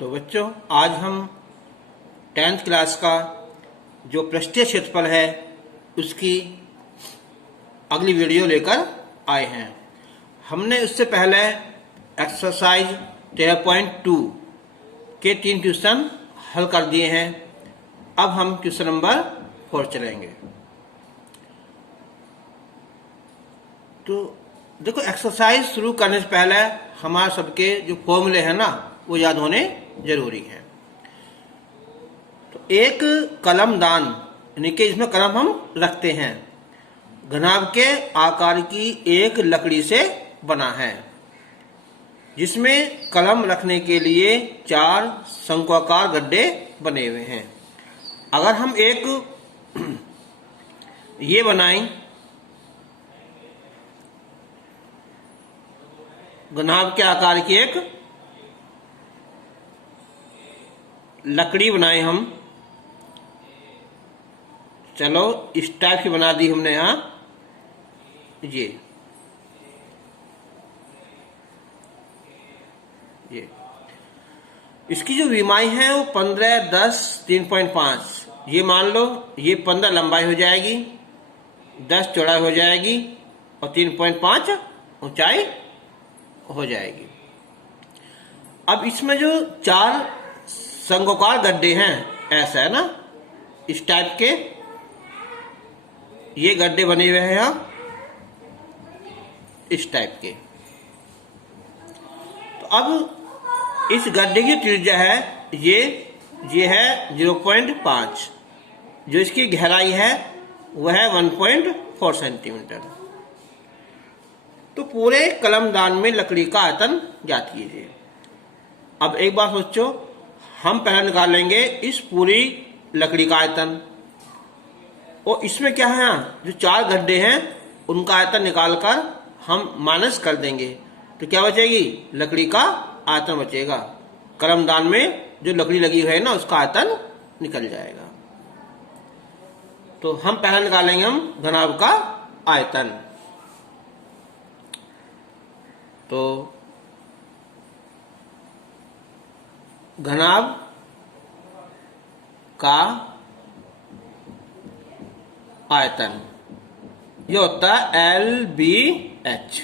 तो बच्चों, आज हम 10th क्लास का जो पृष्ठीय क्षेत्रफल है उसकी अगली वीडियो लेकर आए हैं। हमने उससे पहले एक्सरसाइज 13.2 के 3 क्वेश्चन हल कर दिए हैं। अब हम क्वेश्चन नंबर 4 चलेंगे। तो देखो, एक्सरसाइज शुरू करने से पहले हमारे सबके जो फॉर्मूले हैं ना, वो याद होने जरूरी है। तो एक कलमदान, यानी कि इसमें कलम हम रखते हैं, घनाभ के आकार की एक लकड़ी से बना है, जिसमें कलम रखने के लिए 4 शंक्वाकार गड्ढे बने हुए हैं। अगर हम एक ये बनाएं, घनाभ के आकार की एक लकड़ी बनाए हम, चलो इस टाइप की बना दी हमने यहां। ये इसकी जो विमाई है वो 15, 10, 3.5। ये मान लो ये 15 लंबाई हो जाएगी, 10 चौड़ाई हो जाएगी और 3.5 ऊंचाई हो जाएगी। अब इसमें जो 4 शंक्वाकार गड्ढे हैं, ऐसा है ना, इस टाइप के ये गड्ढे बने हुए हैं यहां, इस टाइप के। तो अब इस गड्ढे की त्रिज्या है ये है 0.5, जो इसकी गहराई है वह है 1.4 सेंटीमीटर। तो पूरे कलमदान में लकड़ी का आयतन ज्ञात कीजिए। अब एक बात सोचो, हम पहले निकाल लेंगे इस पूरी लकड़ी का आयतन, और इसमें क्या है, जो 4 गड्ढे हैं उनका आयतन निकालकर हम माइनस कर देंगे, तो क्या बचेगी, लकड़ी का आयतन बचेगा। कलमदान में जो लकड़ी लगी हुई है ना, उसका आयतन निकल जाएगा। तो हम पहले निकालेंगे हम घनाभ का आयतन। तो घनाभ का आयतन ये होता है LBH।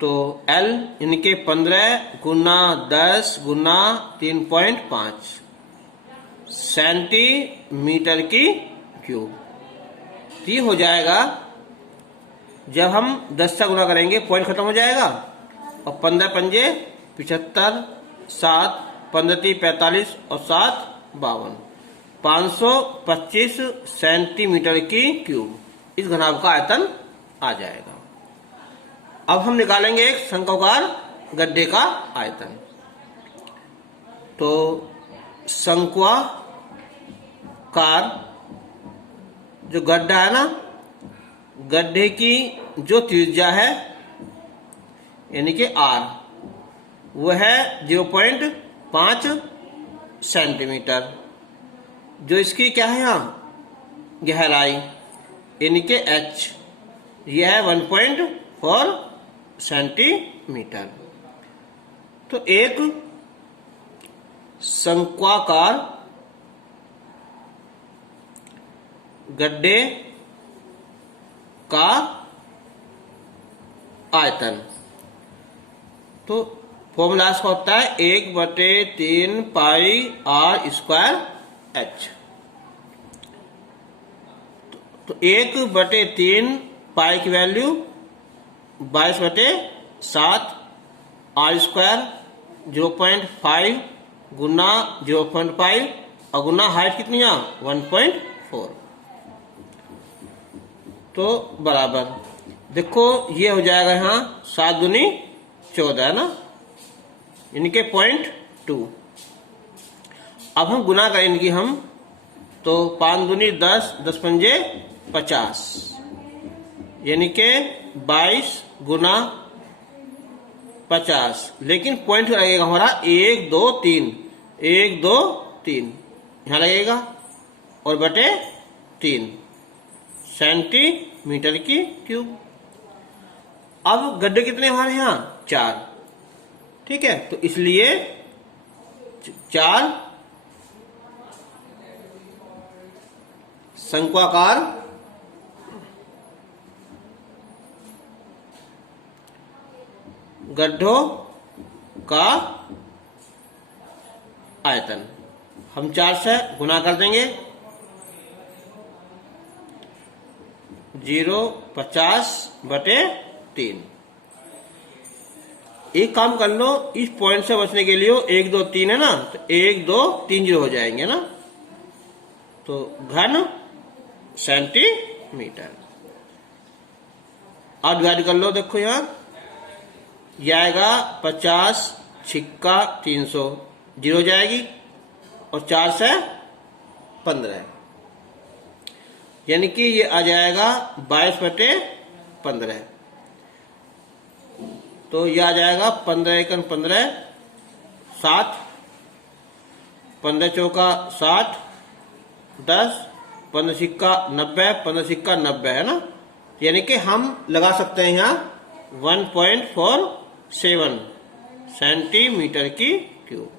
तो L यानी कि 15 गुना 10 गुना 3.5 सेंटीमीटर की क्यूब। ये हो जाएगा, जब हम 10 से गुना करेंगे पॉइंट खत्म हो जाएगा, और 15 पंजे 75, 7 15 3 45 और 7 52, 525 सेंटीमीटर की क्यूब इस घनाभ का आयतन आ जाएगा। अब हम निकालेंगे एक शंक्वाकार गड्ढे का आयतन। तो शंक्वाकार जो गड्ढा है ना, गड्ढे की जो त्रिज्या है यानी कि R, वह है 0.5 सेंटीमीटर। जो इसकी क्या है यहाँ गहराई यानी कि H, यह है 1.4 सेंटीमीटर। तो एक शंक्वाकार गड्ढे का आयतन, तो फॉर्मूला इसका होता है 1/3 पाई R² H। तो 1/3 पाई की वैल्यू 22/7 R², 0.5 गुना 0.5 और गुना हाइट कितनी है 1.4, तो बराबर, देखो ये हो जाएगा यहाँ 7 दूनी 14 है ना, यानी कि 0.2। अब हम गुना करेंगे हम, तो 5 दूनी 10, 10 पंजे 50, यानी कि 22 गुना 50। लेकिन पॉइंट लगेगा हमारा 1 2 3, 1 2 3 यहाँ लगेगा, और बटे 3 सेंटीमीटर की क्यूब। अब गड्ढे कितने हमारे यहाँ 4, ठीक है, तो इसलिए 4 शंक्वाकार गड्ढों का आयतन हम 4 से गुना कर देंगे। 050/3। एक काम कर लो, इस पॉइंट से बचने के लिए 1 2 3 है ना, तो 1 2 3 0 हो जाएंगे ना, तो घन सेंटीमीटर। अब डिवाइड कर लो, देखो यहां यह आएगा 50 छिक्का 300, 0 जाएगी और 4 से 15, यानी कि ये आ जाएगा 22/15। तो ये आ जाएगा 15 एकन 15, 7, 15 चौका 60, 10, 15 सिक्का 90, 15 सिक्का 90 है ना, यानी कि हम लगा सकते हैं यहाँ 1.47 सेंटीमीटर की क्यूब।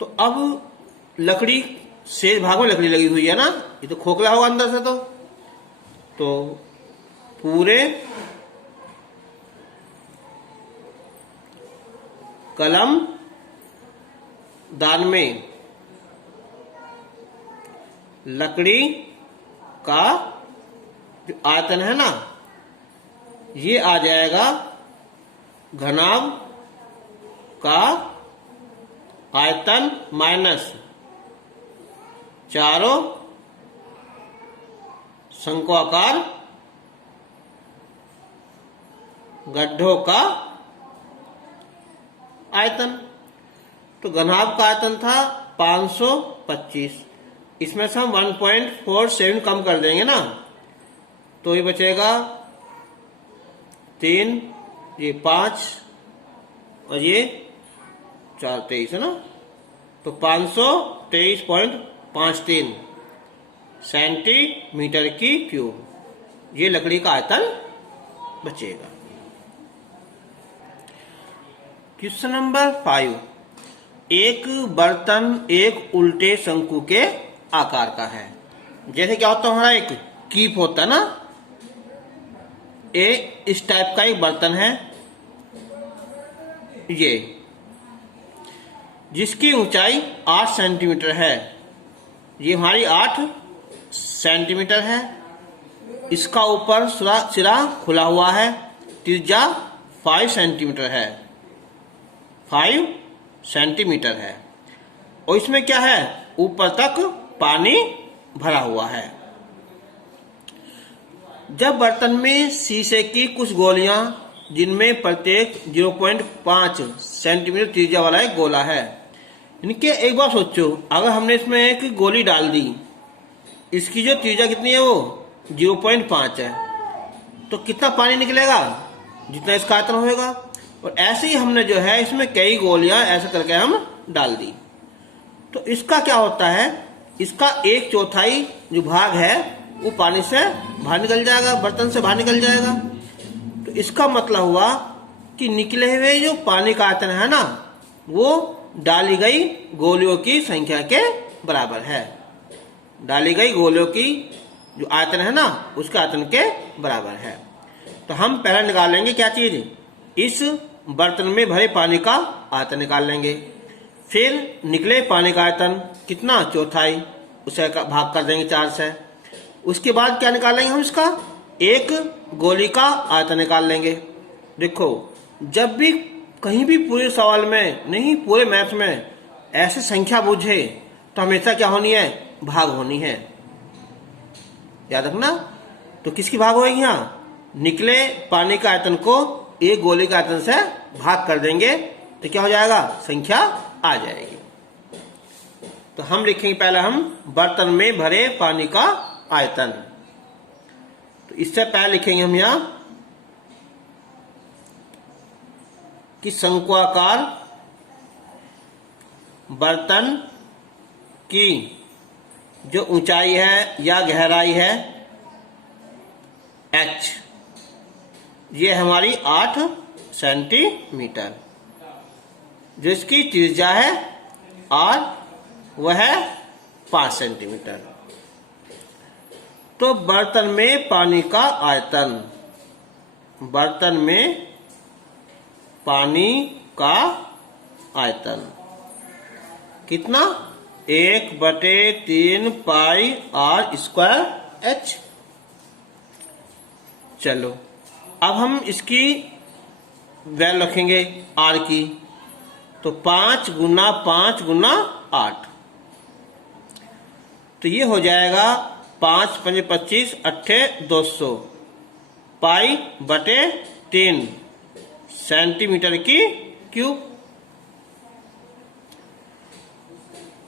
तो अब लकड़ी शेष भाग में लकड़ी लगी हुई है ना, ये तो खोखला होगा अंदर से, तो पूरे कलम दान में लकड़ी का जो आयतन है ना, ये आ जाएगा घनाभ का आयतन माइनस चारों शंक्वाकार गड्ढों का आयतन। तो घनाभ का आयतन था 525, इसमें से हम 1.47 कम कर देंगे ना, तो ये बचेगा 3, ये 5 और ये 4 23 है ना, तो 523.53 सेंटीमीटर की क्यूब ये लकड़ी का आयतन बचेगा। क्वेश्चन नंबर 5, एक बर्तन एक उल्टे शंकु के आकार का है। जैसे क्या होता है, हमारा एक कीप होता है ना, इस टाइप का एक बर्तन है ये, जिसकी ऊंचाई 8 सेंटीमीटर है। ये हमारी 8 सेंटीमीटर है। इसका ऊपर सिरा खुला हुआ है। त्रिज्या 5 सेंटीमीटर है, 5 सेंटीमीटर है। और इसमें क्या है, ऊपर तक पानी भरा हुआ है। जब बर्तन में शीशे की कुछ गोलियां, जिनमें प्रत्येक 0.5 सेंटीमीटर त्रिज्या वाला एक गोला है, इनके एक बार सोचो, अगर हमने इसमें एक गोली डाल दी, इसकी जो त्रिज्या कितनी है, वो 0.5 है, तो कितना पानी निकलेगा, जितना इसका आयतन होगा। और ऐसे ही हमने जो है इसमें कई गोलियां ऐसे करके हम डाल दी, तो इसका क्या होता है, इसका 1/4 जो भाग है वो पानी से बाहर निकल जाएगा, बर्तन से बाहर निकल जाएगा। तो इसका मतलब हुआ कि निकले हुए जो पानी का आयतन है ना, वो डाली गई गोलियों की संख्या के बराबर है। डाली गई गोलियों की जो आयतन है ना, उसके आयतन के बराबर है। तो हम पहले निकालेंगे क्या चीज, इस बर्तन में भरे पानी का आयतन निकाल लेंगे। फिर निकले पानी का आयतन कितना, 1/4, उसे भाग कर देंगे 4 से। उसके बाद क्या निकालेंगे हम, इसका एक गोली का आयतन निकाल लेंगे। देखो, जब भी कहीं भी पूरे सवाल में, नहीं पूरे मैथ में ऐसे संख्या पूछे, तो हमेशा क्या होनी है, भाग होनी है, याद रखना। तो किसकी भाग होगी, यहाँ निकले पानी का आयतन को एक गोली का आयतन से भाग कर देंगे, तो क्या हो जाएगा, संख्या आ जाएगी। तो हम लिखेंगे पहले हम बर्तन में भरे पानी का आयतन। तो इससे पहले लिखेंगे हम यहां कि शंक्वाकार बर्तन की जो ऊंचाई है या गहराई है h, ये हमारी 8 सेंटीमीटर, जो इसकी त्रिज्या है और वह है 5 सेंटीमीटर। तो बर्तन में पानी का आयतन, बर्तन में पानी का आयतन कितना? 1/3 पाई आर स्क्वायर एच। चलो अब हम इसकी वैल्यू रखेंगे आर की, तो 5 गुना 5 गुना 8, तो ये हो जाएगा 5 5 25 8 200 पाई बटे 3 सेंटीमीटर की क्यूब।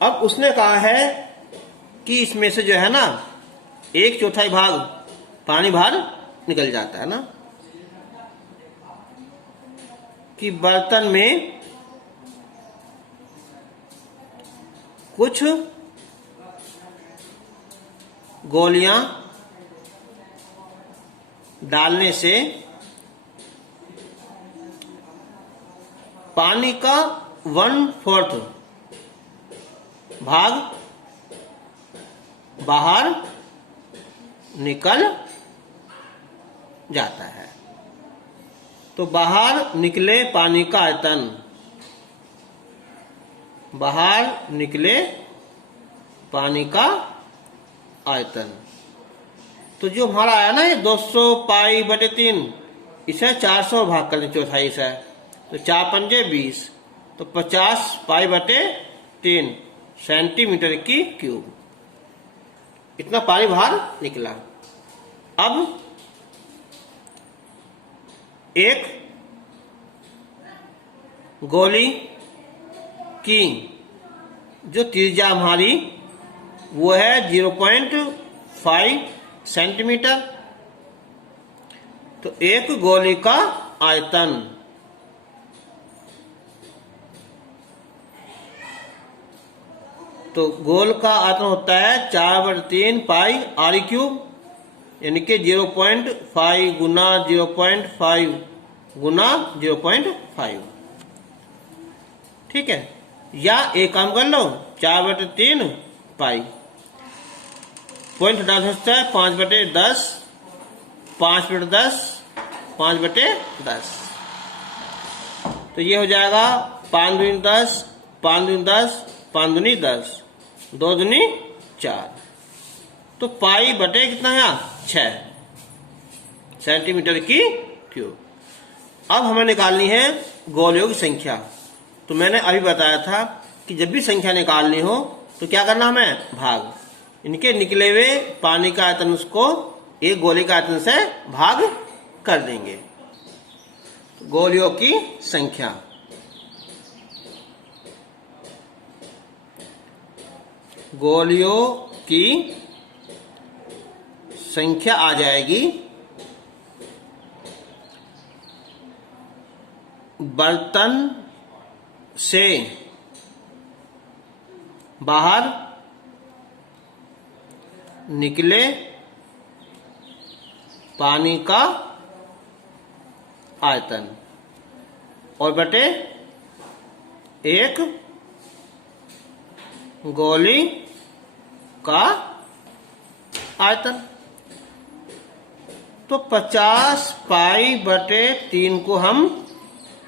अब उसने कहा है कि इसमें से जो है ना 1/4 भाग पानी बाहर निकल जाता है ना, कि बर्तन में कुछ गोलियां डालने से पानी का 1/4 भाग बाहर निकल जाता है। तो बाहर निकले पानी का आयतन, बाहर निकले पानी का आयतन, तो जो हमारा आया ना ये 200 पाई बटे 3, इसे 400 भाग कर दें चौथाई से, तो 4 पंजे 20, तो 50 पाई बटे 3 सेंटीमीटर की क्यूब। इतना पानी बाहर निकला। अब एक गोली की जो त्रिज्या हमारी वो है 0.5 सेंटीमीटर, तो एक गोली का आयतन तो गोल का आयतन होता है 4/3 पाई आर क्यूब, यानी कि 0.5 गुना 0.5 गुना 0.5। ठीक है, या एक काम कर लो 4/3 पाई, पॉइंट डाल सकता है 5/10, 5/10, 5/10, तो ये हो जाएगा 5 दूनी 10, 5 दूनी 10, 5 दूनी 10, 2 दूनी 4, तो पाई बटे कितना है 6 सेंटीमीटर की क्यूब। अब हमें निकालनी है गोलियों की संख्या। तो मैंने अभी बताया था कि जब भी संख्या निकालनी हो तो क्या करना हमें, भाग, इनके निकले हुए पानी का आयतन उसको एक गोली का आयतन से भाग कर देंगे। गोलियों की संख्या, गोलियों की संख्या आ जाएगी बर्तन से बाहर निकले पानी का आयतन और बटे एक गोली का आयतन। तो 50 पाई बटे 3 को हम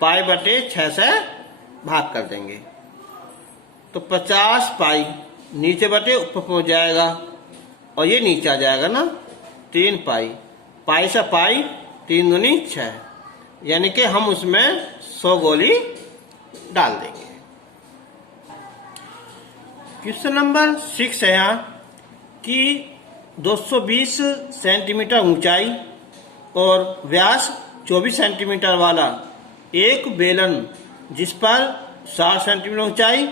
पाई बटे 6 से भाग कर देंगे, तो 50 पाई नीचे बटे ऊपर पहुंच जाएगा और ये नीचे आ जाएगा ना 3 पाई, पाई से पाई 3 दूनी 6, यानी कि हम उसमें 100 गोली डाल देंगे। क्वेश्चन नंबर 6 है यहाँ कि 220 सेंटीमीटर ऊंचाई और व्यास 24 सेंटीमीटर वाला एक बेलन जिस पर 60 सेंटीमीटर ऊंचाई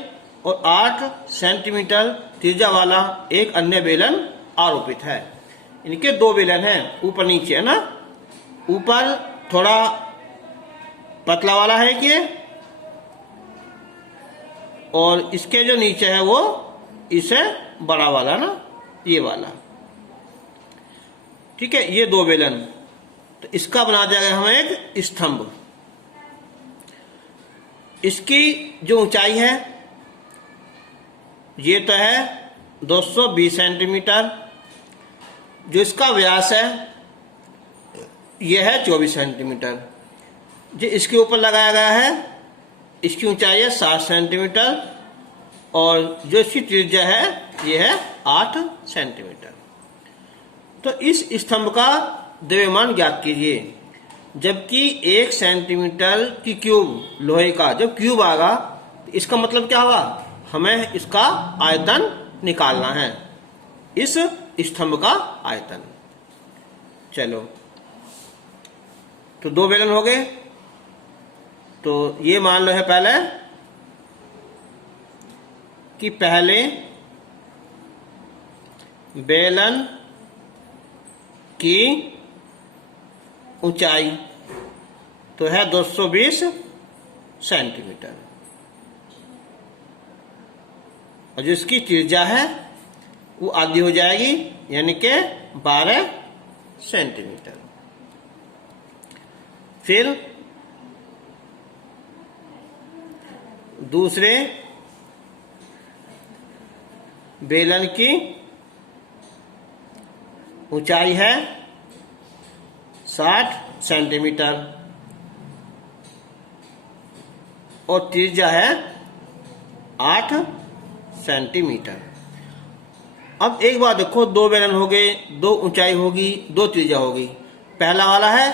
और 8 सेंटीमीटर त्रिज्या वाला एक अन्य बेलन आरोपित है। इनके 2 बेलन हैं, ऊपर नीचे है ना, ऊपर थोड़ा पतला वाला है कि और इसके जो नीचे है वो इसे बड़ा वाला ना, ये वाला। ठीक है, ये 2 बेलन, तो इसका बना दिया गया हमें एक स्तंभ। इसकी जो ऊंचाई है ये तो है 220 सेंटीमीटर, जो इसका व्यास है ये है 24 सेंटीमीटर, जो इसके ऊपर लगाया गया है इसकी ऊंचाई है 60 सेंटीमीटर और जो इसकी त्रिज्या है ये है 8 सेंटीमीटर। तो इस स्तंभ का द्रव्यमान ज्ञात कीजिए, जबकि 1 सेंटीमीटर की क्यूब लोहे का जब क्यूब आएगा तो इसका मतलब क्या होगा, हमें इसका आयतन निकालना है, इस स्तंभ का आयतन। चलो तो 2 बेलन हो गए, तो ये मान लो है पहले कि पहले बेलन की ऊंचाई तो है 220 सेंटीमीटर और जो इसकी त्रिज्या है वो आधी हो जाएगी यानी कि 12 सेंटीमीटर। फिर दूसरे बेलन की ऊंचाई है 60 सेंटीमीटर और त्रिज्या है 8 सेंटीमीटर। अब एक बात देखो, 2 बेलन हो गए, 2 ऊंचाई होगी, 2 त्रिज्या होगी। पहला वाला है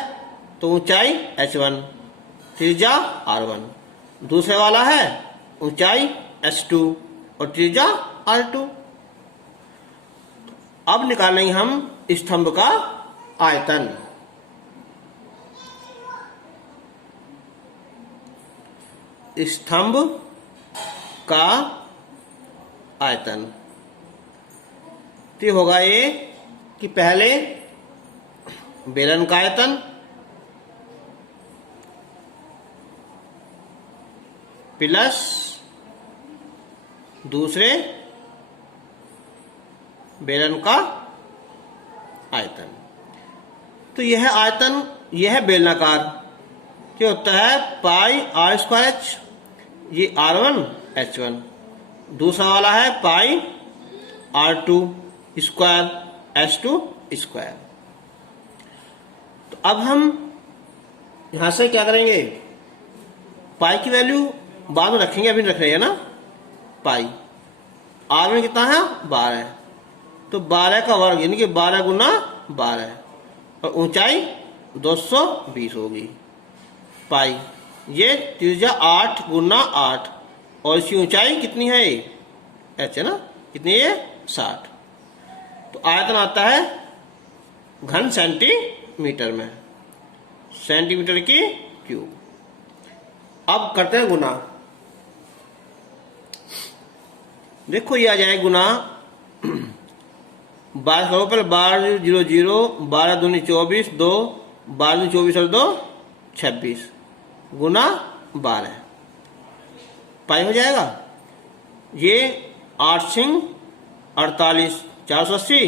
तो ऊंचाई h1 त्रिज्या r1, दूसरे वाला है ऊंचाई h2 और त्रिज्या r2। अब निकालेंगे हम स्तंभ का आयतन। स्तंभ का आयतन तो होगा ये कि पहले बेलन का आयतन प्लस दूसरे बेलन का आयतन। तो यह आयतन यह है बेलनाकार, क्या होता है पाई आर स्क्वायर एच, ये r1 h1, दूसरा वाला है पाई r2 स्क्वायर h2 स्क्वायर। तो अब हम यहां से क्या करेंगे, पाई की वैल्यू बाद में रखेंगे, अभी रख रहे हैं ना। पाई r में कितना है 12, तो 12 का वर्ग यानी कि 12 गुना 12 और ऊंचाई 220 होगी। पाई ये त्रिज्या 8 गुना 8 और इसकी ऊंचाई कितनी है h है ना, कितनी है 60। तो आयतन आता है घन सेंटीमीटर में, सेंटीमीटर की क्यूब। अब करते हैं गुना। देखो ये आ जाए गुना 12 करो पहले 12 0 0 12 दूनी 24 2 12 दूनी 24 और 2 26 गुना 12 पाई हो जाएगा। ये 8 सिंह 48 480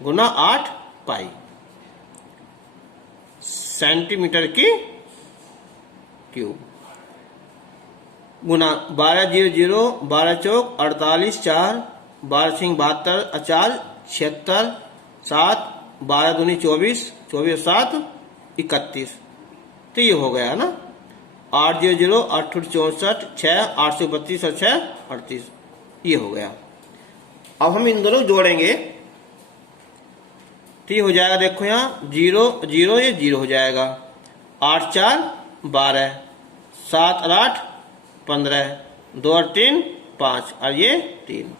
गुना 8 पाई सेंटीमीटर की क्यूब गुना 12 0 0 12 चौक 48 4 12 सिंह 72 4 76 7 12 दूनी 24 24 7 31। तो ये हो गया ना 8 0 0 8 64 6 832 और 6 38, ये हो गया। अब हम इन दोनों जोड़ेंगे तो ये हो जाएगा, देखो यहाँ 0 0 ये 0 हो जाएगा, 8 4 12 7 और 8 15 2 और 3 5 और ये 3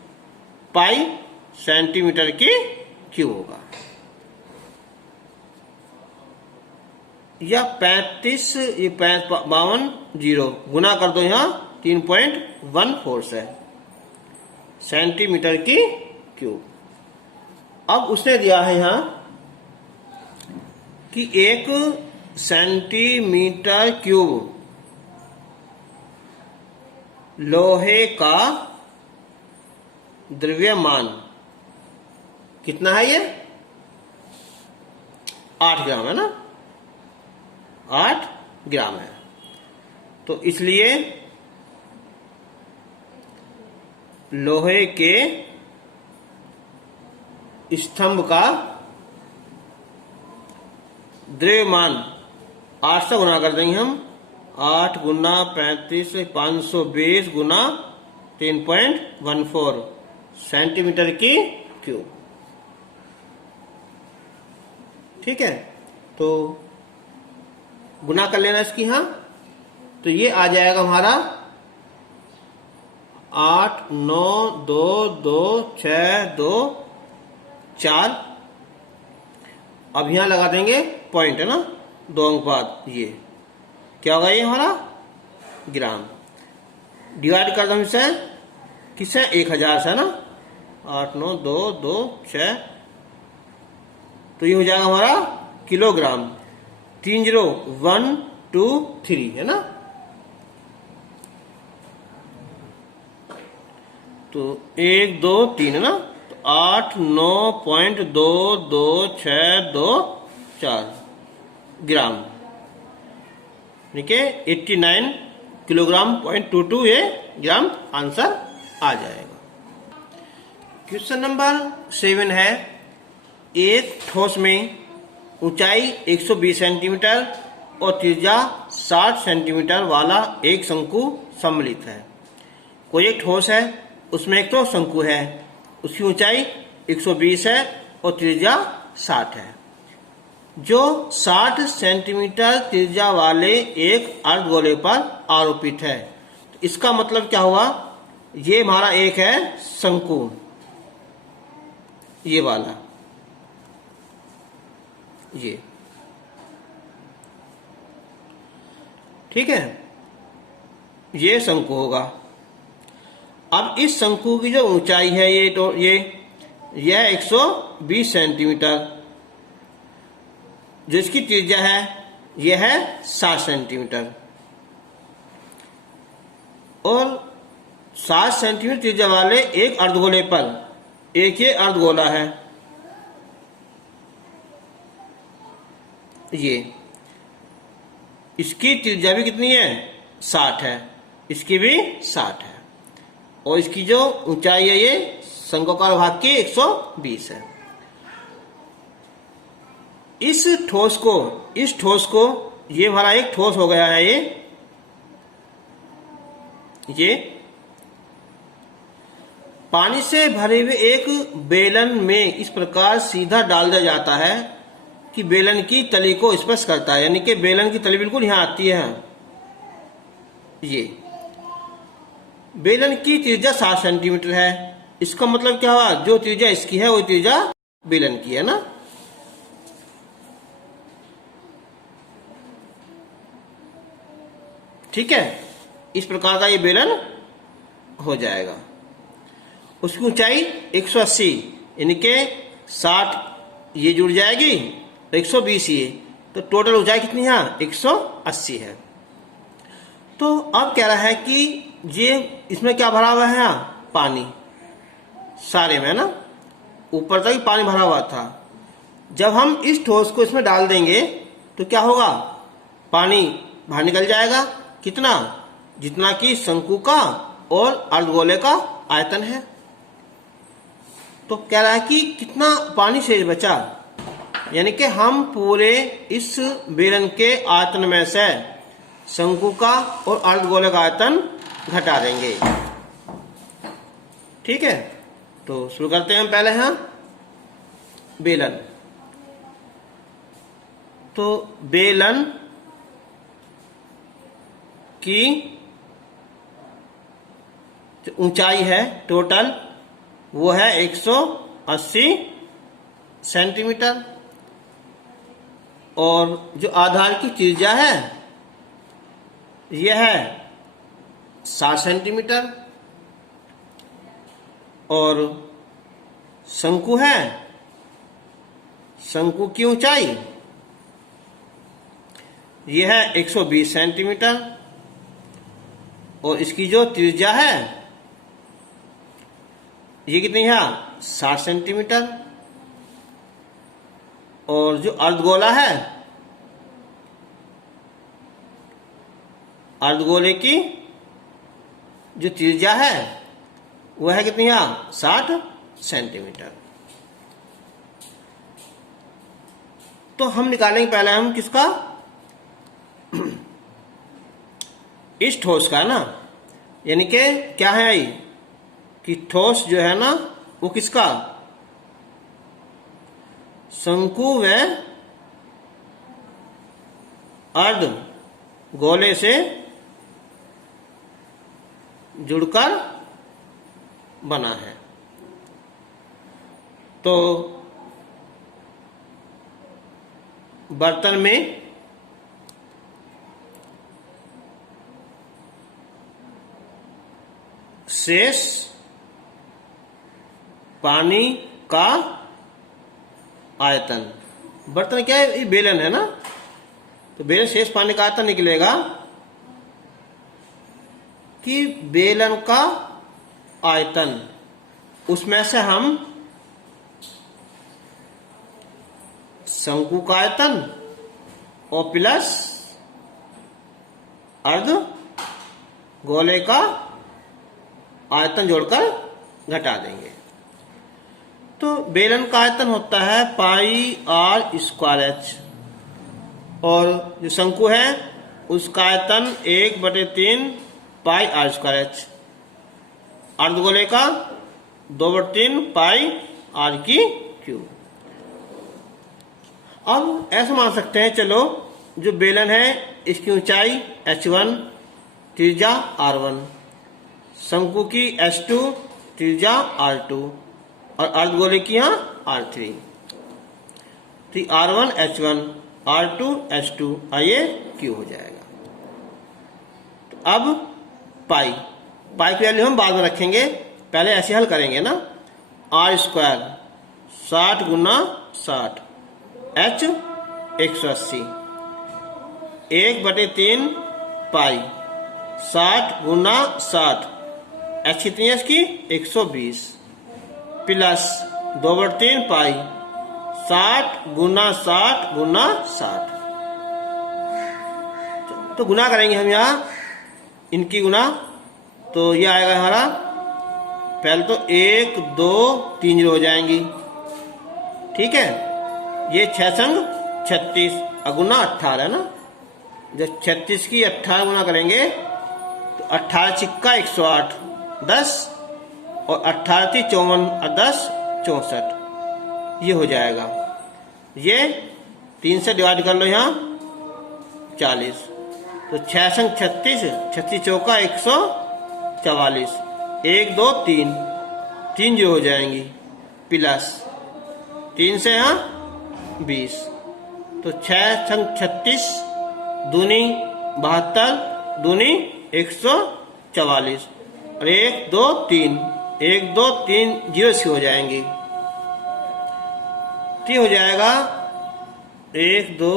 पाई सेंटीमीटर की क्यूब होगा। या 35 ये 52 0 गुना कर दो यहाँ 3.14 से सेंटीमीटर की क्यूब। अब उसने दिया है यहाँ कि 1 सेंटीमीटर क्यूब लोहे का द्रव्यमान कितना है, ये 8 ग्राम है ना, 8 ग्राम है। तो इसलिए लोहे के स्तंभ का द्रव्यमान 8 से गुना कर देंगे हम। 8 गुना 35 520 गुना 3.14 सेंटीमीटर की क्यूब। ठीक है, तो गुना कर लेना इसकी। हाँ, तो ये आ जाएगा हमारा 8 9 2 2 6 2 4। अब यहां लगा देंगे पॉइंट, है ना, 2 अंक बाद। ये क्या होगा, ये हमारा ग्राम। डिवाइड कर दो इसे किससे, 1000 से, ना। 8 9 2 2 6, तो ये हो जाएगा हमारा किलोग्राम। 3 0 1 2 3, है ना। तो 1 2 3, है ना। तो 8 9.222624 ग्राम, ठीक है। 89 किलोग्राम .22 ये ग्राम आंसर आ जाएगा। क्वेश्चन नंबर 7 है, एक ठोस में ऊंचाई 120 सेंटीमीटर और त्रिज्या 60 सेंटीमीटर वाला एक शंकु सम्मिलित है। कोई एक ठोस है, उसमें एक तो शंकु है, उसकी ऊंचाई 120 है और त्रिज्या 60 है, जो 60 सेंटीमीटर त्रिज्या वाले एक अर्धगोले पर आरोपित है। तो इसका मतलब क्या हुआ, ये हमारा एक है शंकु, ये वाला, ये, ठीक है, ये शंकु होगा। अब इस शंकु की जो ऊंचाई है, ये तो यह 120 सेंटीमीटर, जो इसकी त्रिज्या है यह है 60 सेंटीमीटर, और 60 सेंटीमीटर त्रिज्या वाले एक अर्धगोले पर एक ये अर्धगोला है, ये, इसकी त्रिज्या भी कितनी है, 60 है, इसकी भी 60 है, और इसकी जो ऊंचाई है ये शंक्वाकार भाग की 120 है। इस ठोस को ये हमारा एक ठोस हो गया है, ये पानी से भरे हुए एक बेलन में इस प्रकार सीधा डाल दिया जाता है कि बेलन की तली को स्पर्श करता है, यानी कि बेलन की तली बिल्कुल यहां आती है। ये बेलन की त्रिज्या 60 सेंटीमीटर है, इसका मतलब क्या हुआ, जो त्रिज्या इसकी है वो त्रिज्या बेलन की है, ना। ठीक है, इस प्रकार का ये बेलन हो जाएगा। उसकी ऊंचाई 180, यानी कि 60 ये जुड़ जाएगी, 120 ये, तो टोटल ऊंचाई कितनी है, 180 है। तो अब कह रहा है कि ये इसमें क्या भरा हुआ है, पानी, सारे में, ना, ऊपर तक पानी भरा हुआ था। जब हम इस ठोस को इसमें डाल देंगे तो क्या होगा, पानी बाहर निकल जाएगा, कितना, जितना कि शंकु का और अर्धगोले का आयतन है। तो कह रहा है कि कितना पानी शेष बचा, यानी कि हम पूरे इस बेलन के आयतन में से शंकु का और अर्धगोले का आयतन घटा देंगे। ठीक है, तो शुरू करते हैं हम पहले। यहां बेलन, तो बेलन की ऊंचाई है टोटल, वो है 180 सेंटीमीटर, और जो आधार की त्रिज्या है यह है 60 सेंटीमीटर, और शंकु है, शंकु की ऊंचाई यह है 120 सेंटीमीटर, और इसकी जो त्रिज्या है ये कितनी है, 60 सेंटीमीटर, और जो अर्धगोला है, अर्धगोले की जो त्रिज्या है वह है कितनी, यहाँ 60 सेंटीमीटर। तो हम निकालेंगे पहले हम किसका, इस ठोस का ना, यानी कि क्या है आई कि ठोस जो है ना वो किसका, शंकु व अर्ध गोले से जुड़कर बना है। तो बर्तन में शेष पानी का आयतन, बर्तन क्या है, ये बेलन है ना, तो बेलन शेष पानी का आयतन निकलेगा कि बेलन का आयतन, उसमें से हम शंकु का आयतन और प्लस अर्ध गोले का आयतन जोड़कर घटा देंगे। तो बेलन का आयतन होता है पाई आर स्क्वायर एच, और जो शंकु है उसका आयतन 1/3 पाई आर स्क्वायर एच, अर्धगोले का 2/3 पाई आर की क्यूब। अब ऐसा मान सकते हैं, चलो जो बेलन है इसकी ऊंचाई h1, त्रिज्या r1, शंकु की h2, त्रिज्या r2 और अर्धगोले की यहाँ r3, तो r1 h1 r2 h2 ये क्यू हो जाएगा। तो अब पाई की वैल्यू हम बाद में रखेंगे, पहले ऐसे हल करेंगे ना, r स्क्वायर 60 गुना 60 h 180 1/3 पाई 60 गुना 60 h कितनी है इसकी 120 प्लस 2/3 पाई 60 गुना 60 गुना 60। तो गुना करेंगे हम यहाँ इनकी गुना, तो ये आएगा हमारा, पहले तो 1 2 3 जीरो हो जाएंगी, ठीक है। ये 6 संग 36 गुना 18 ना, जब 36 की 18 गुना करेंगे तो 18 छिक्का 108 10 और 18 थी 54 और 10 64, ये हो जाएगा। ये 3 से डिवाइड कर लो यहाँ 40, तो 6 संग 36 36 चौका 144 1 2 3 3 जो हो जाएंगी प्लस 3 से यहाँ 20, तो 6 संग 36 दूनी 72 दूनी 144 और 1 2 3 1 2 3 जीरो से हो जाएंगी, तो हो जाएगा 1 2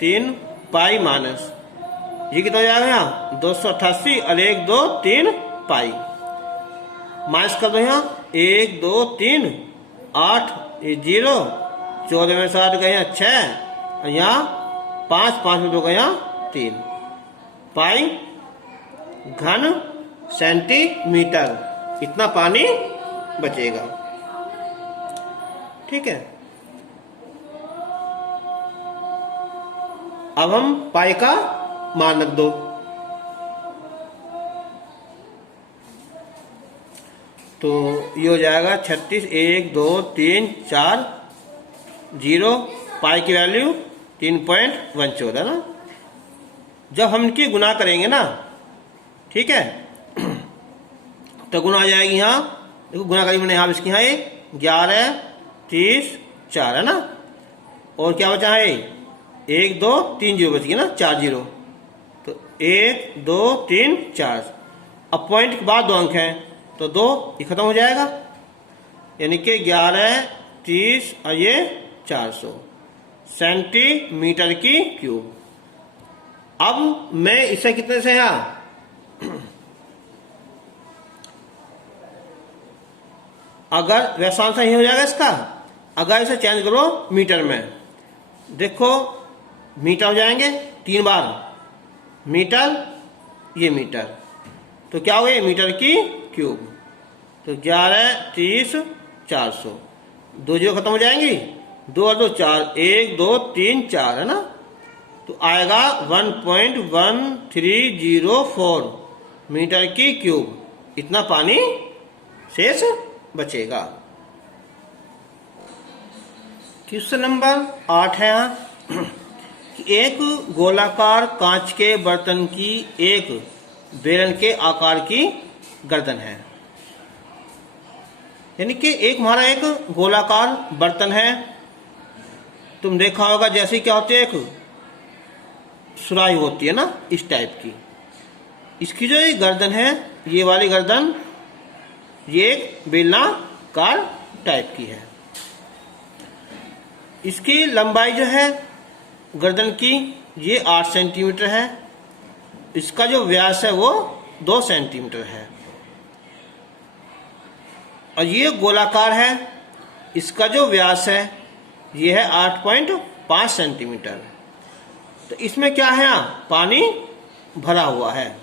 3 पाई माइनस ये कितना हो जाएगा यहाँ 288 और 1 2 3 पाई माइनस कर दो यहाँ 1 2 3 8 ये 0 14 में 7 गए यहाँ 6 और यहाँ 5 5 में 2 गए यहाँ 3 पाई घन सेंटीमीटर, इतना पानी बचेगा, ठीक है। अब हम पाई का मान रख दो, तो ये हो जाएगा 36 1 2 3 4 0, पाई की वैल्यू 3.114 ना। जब हम इनकी गुना करेंगे ना, ठीक है, तो गुना आ जाएगी यहाँ, देखो गुना करेंगे मैंने यहाँ इसकी यहाँ 11 30 4 है ना, और क्या बचा है 1 2 3 जीरो बच गई ना, 4 जीरो, तो 1 2 3 4, अब पॉइंट के बाद 2 अंक हैं तो 2 ये खत्म हो जाएगा, यानी कि 11 30 और ये 400 सेंटीमीटर की क्यूब। अब मैं इसे कितने से यहाँ अगर वैसा आंसर ही हो जाएगा इसका, अगर इसे चेंज करो मीटर में, देखो मीटर हो जाएंगे 3 बार मीटर, ये मीटर, तो क्या हो गया मीटर की क्यूब। तो 11, 30, 400, 2 जीरो खत्म हो जाएंगी, 2 और 2 4, 1, 2, 3, 4 है ना। तो आएगा 1.1304 मीटर की क्यूब, इतना पानी शेष बचेगा। क्वेश्चन नंबर 8 है यहाँ कि एक गोलाकार कांच के बर्तन की एक बेलन के आकार की गर्दन है। यानी कि एक हमारा एक गोलाकार बर्तन है, तुम देखा होगा जैसे क्या होती है, एक सुराही होती है ना, इस टाइप की। इसकी जो ये गर्दन है, ये वाली गर्दन, ये एक बेलनाकार टाइप की है। इसकी लंबाई जो है गर्दन की, ये 8 सेंटीमीटर है। इसका जो व्यास है वो 2 सेंटीमीटर है। और ये गोलाकार है, इसका जो व्यास है ये है 8.5 सेंटीमीटर। तो इसमें क्या है, पानी भरा हुआ है।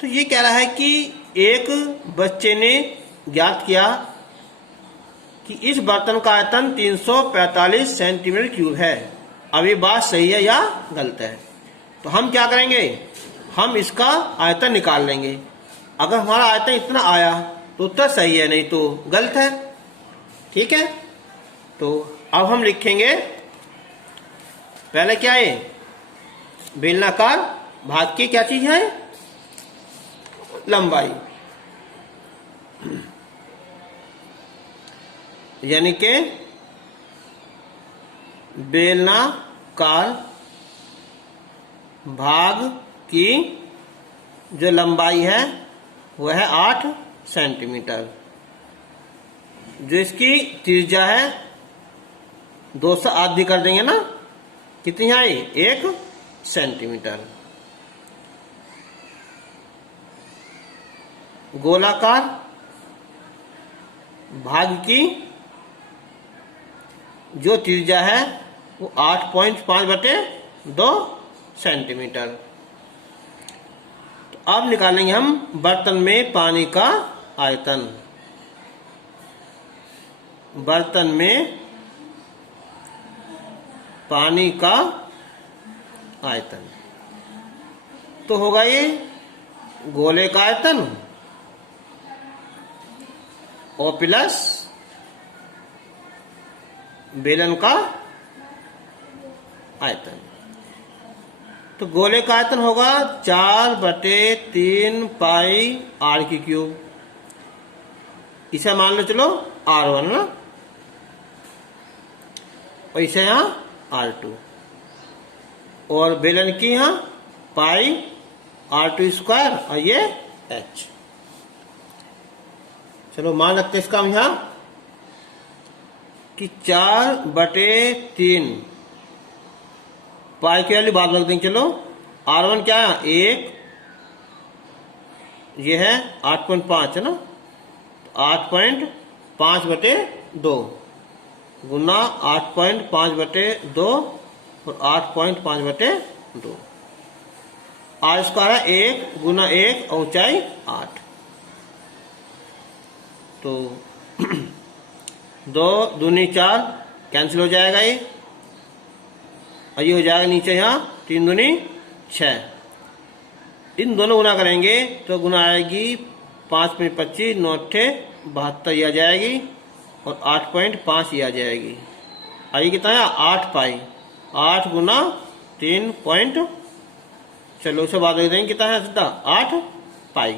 तो ये कह रहा है कि एक बच्चे ने ज्ञात किया कि इस बर्तन का आयतन 345 सेंटीमीटर क्यूब है। अब ये बात सही है या गलत है? तो हम क्या करेंगे, हम इसका आयतन निकाल लेंगे। अगर हमारा आयतन इतना आया तो उत्तर सही है, नहीं तो गलत है। ठीक है, तो अब हम लिखेंगे पहले क्या है, बेलनाकार भाग की क्या चीज है, लंबाई, यानी कि बेलनाकार भाग की जो लंबाई है वह है 8 सेंटीमीटर। जो इसकी त्रिज्या है 2 से आधी कर देंगे ना, कितनी आई, 1 सेंटीमीटर। गोलाकार भाग की जो त्रिज्या है वो 8.5/2 सेंटीमीटर। तो अब निकालेंगे हम बर्तन में पानी का आयतन। बर्तन में पानी का आयतन तो होगा ये गोले का आयतन और प्लस बेलन का आयतन। तो गोले का आयतन होगा 4/3 पाई r की क्यूब। इसे मान लो चलो r1 ना, और इसे यहां r2, और बेलन की यहां पाई r2 स्क्वायर, और ये h। चलो मान रखते इसका हम यहां कि 4/3 पाई की वैल्यू बाद में रख देंगे। चलो r1 क्या है, 1, ये है 8.5 है ना, 8.5/2 गुना 8.5/2 और 8.5/2। r स्क्वायर है 1 गुना 1 और ऊंचाई 8। तो 2 दूनी 4 कैंसिल हो जाएगा ये, और ये हो जाएगा नीचे यहाँ 3 दूनी 6। इन दोनों गुना करेंगे तो गुना आएगी 5 में 25, 9 72 ये आ जाएगी, और 8.5 ये आ जाएगी। आइए कितना है, 8 पाई, 8 गुना 3 पॉइंट, चलो उसे बाद में देंगे कितना है सीधा 8 पाई।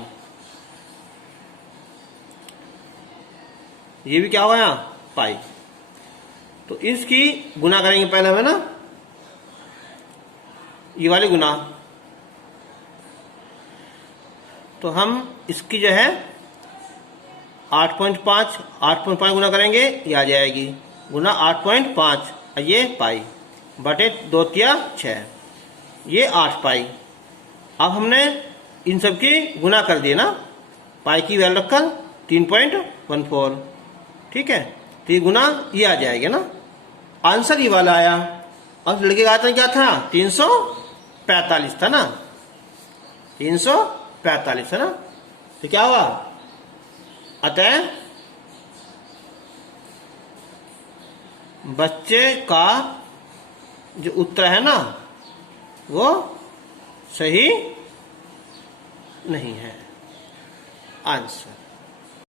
ये भी क्या हुआ यहाँ, पाई। तो इसकी गुना करेंगे पहले हमें ना, ये वाली गुना। तो हम इसकी जो है 8.5 गुना करेंगे, ये आ जाएगी गुना 8.5, ये पाई बटे 2 तिया 6, ये 8 पाई। अब हमने इन सब की गुना कर दिए ना, पाई की वैल्यू रखकर 3.14। ठीक है, तो ये गुना ये आ जाएगा ना, आंसर ये वाला आया। अब लड़के का आयतन क्या था, 345 था ना, 345 है ना। तो क्या हुआ? अतः बच्चे का जो उत्तर है ना वो सही नहीं है। आंसर